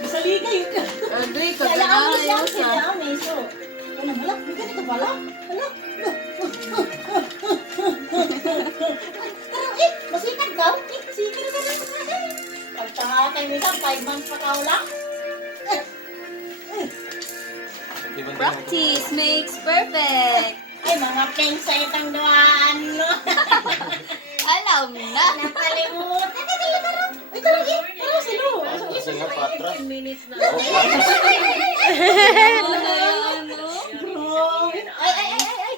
Masaligay yun. Adoy, Kaya kagana ako siya, ayaw sit sa. down eh. So, ano, wala, ganito pala. Wala. Pero masikat daw. Sikat na lang. Pagtangatay mo isang 5 months pa ka lang. Practice makes perfect. Ay, mga pensa itang duwaan, no? Alam na. Nakalimutan. Ay, talaga rin. Ay, talaga. Pero sino? Kasi nga patras. Ano? Ay, ay, ay, ay, ay.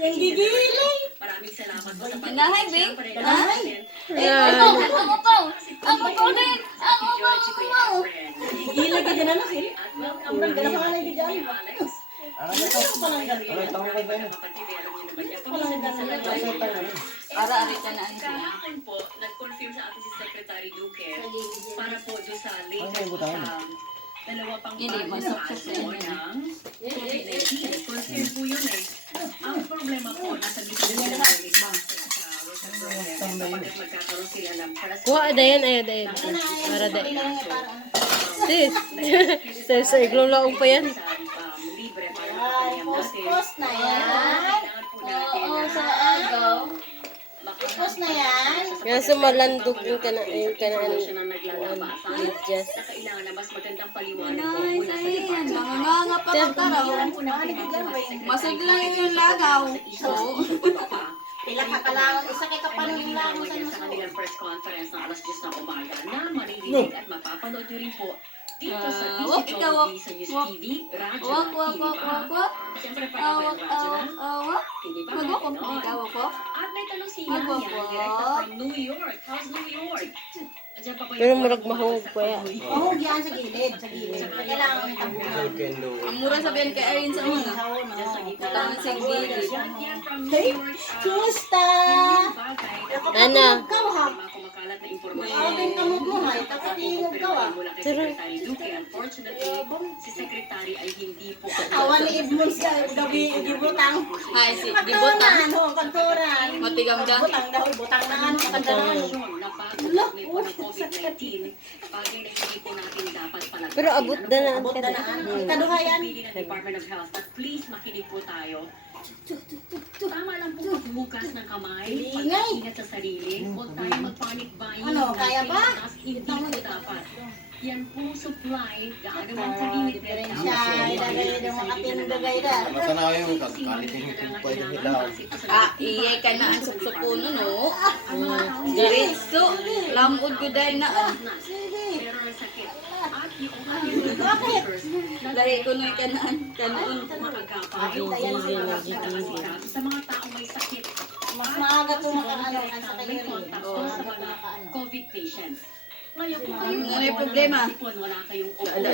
Yung gigilay. Maraming salamat po sa Inahay, Bing? Ay. Ang upaw! Ang upaw din! Ang upaw! Gigilay ka dyan, ano, sir? Ang ganda pa nga na yung dyan. Ano Ano ito? palang ganito? Ano ito? Ano ito? Para arita na ang siya. Kahapon po, nag-confirm sa atin si Secretary Duque para po doon sa Ano latest yung po butang? sa dalawa pang Hindi, masok sa kaso inyo. ng COVID-19. Confirm po yun eh. Ang problema po, nasa dito na sa worker program. Kapag magkakaroon sila ng Kuha dayan ay dayan. Para dayan. Sis. Sa iglong laong pa yan. libre para Ay, mapapayam natin. post na yan. Kailangan po natin Oo, na sa agaw. Post na yan. Kaya sumalandog yung kanaan medyas. na kailangan na mas magandang paliwanag po Inay, mula sa ayan. department. Mga nga pa magkaraw. Masag lang yung lagaw. So, Pila ka kalangan. Isa kay kapanin lang mo sa sa nuso. kanilang press conference ng alas 10 ng umaga na maririnig at mapapanood nyo rin po dito sa wak, ikaw, DCJOB sa News wak. TV, Radyo wak, TV wak, wak, pa. wak, wak. Siyempre pa Awak, ng Radyo na awak. TV pa. Magwak, Ganon. ikaw ako. At may tanong si Magwak, Yan yan, wak. direkta from New York. How's New York? Andiyan pa po yung Pero mga murag mahog sa pa yan. New York. Mahog yan sa gilid. Sa gilid. Kailangan may tabunan. Ang mura sabihin kay Erin sa una. Diyan sa gitna. Kailangan sa gilid. Yan, yan from New York. Kusta! Yung bagay. Ano? Ikaw ha? Mga kumakalat na impormasyon. Ating kamugmuhay. Tapos tingog ka ha? Mula kay Secretary Duque. Unfortunately, si Secretary ay hindi po. Awan ni Edmund sa gabi gibutang. Hi, si Kanturan, Dibotang. ho, kanturan. Matigam ka. Butang daw, butang na ano, kanturan. Na pag-ugnay po ng COVID-19, bagay na hindi po natin dapat palagpasin. Pero abot na na. Abot na na ano. Ikaduhayan. Pili ng Department of Health at please makinig po tayo. Tama lang po magbukas ng kamay, pag-ingat sa sarili, huwag tayo mag-panic buying. Ano, kaya ba? Hindi po dapat. Yan po supply, gaano man kalimit Diferensya, ilagay ng mga tinugay na. Matanaw yung kakalit yung pwede hilaw. Iyay ka na ang suksukuno, no? Diretso. Lamod ko dahil na. Pero ang sakit. At yung ating Bakit? Dahil ko na kanaan. Kanoon. makagapay, sa mga taong may sakit, Mas maaga ito makaano kaysa may kayo rin. contact po sa mga COVID patients. Ngayon kung kayo Ano yung problema? wala kayong Ala.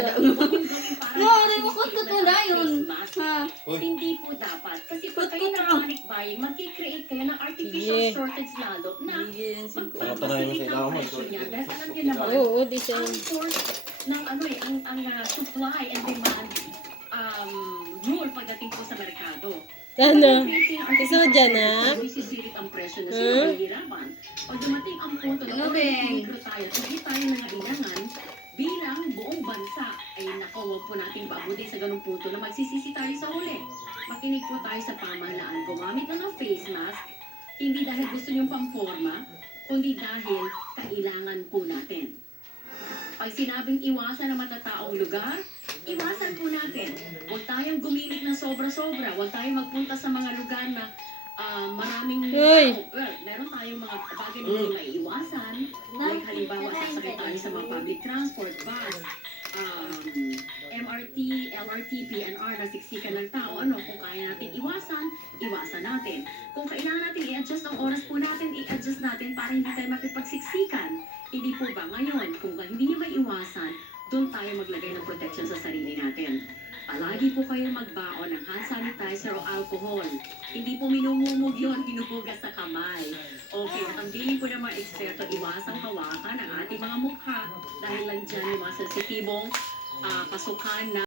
No, ay, bukod ko to na yun. Ha? Hindi po dapat. Kasi pag kayo na-panic buying, mag-create kayo ng artificial Sige. shortage lalo na Tanaw mo sa ilaw mo. dahil alam niyo naman, Oo, di siya. ang source ng ano eh, ang supply and demand rule pagdating po sa merkado. Ano? Gusto mo dyan, ha? Sisirit ang presyo na sila mahihirapan. Pag dumating ang punto na Ano, Beng? mikro tayo, hindi tayo nangailangan bilang buong bansa ay naku, huwag po nating pabutin sa ganung punto na magsisisi tayo sa huli. Makinig po tayo sa pamahalaan. Gumamit na ng face mask, hindi dahil gusto niyong pamporma, kundi dahil kailangan po natin. Pag sinabing iwasan ang matataong lugar, iwasan po natin. Huwag tayong gumimik ng sobra-sobra. Huwag tayong magpunta sa mga lugar na maraming Uy! tao. Well, meron tayong mga bagay na hindi maiiwasan. Like halimbawa, sasakay tayo sa mga public transport, bus, MRT, LRT, PNR na siksikan ng tao. Ano, kung kaya natin iwasan, iwasan natin. Kung kailangan natin i-adjust ang oras po natin, i-adjust natin para hindi tayo makipagsiksikan. Hindi po ba ngayon, kung hindi niyo maiiwasan, doon tayo maglagay ng protection sa sarili natin. Palagi po kayo magbaon ng hand sanitizer o alcohol. Hindi po minumumog yun, binubugas sa kamay. Okay, ang bilin po ng mga eksperto, iwasang hawakan ang ating mga mukha dahil lang dyan yung mga sensitibong pasukan na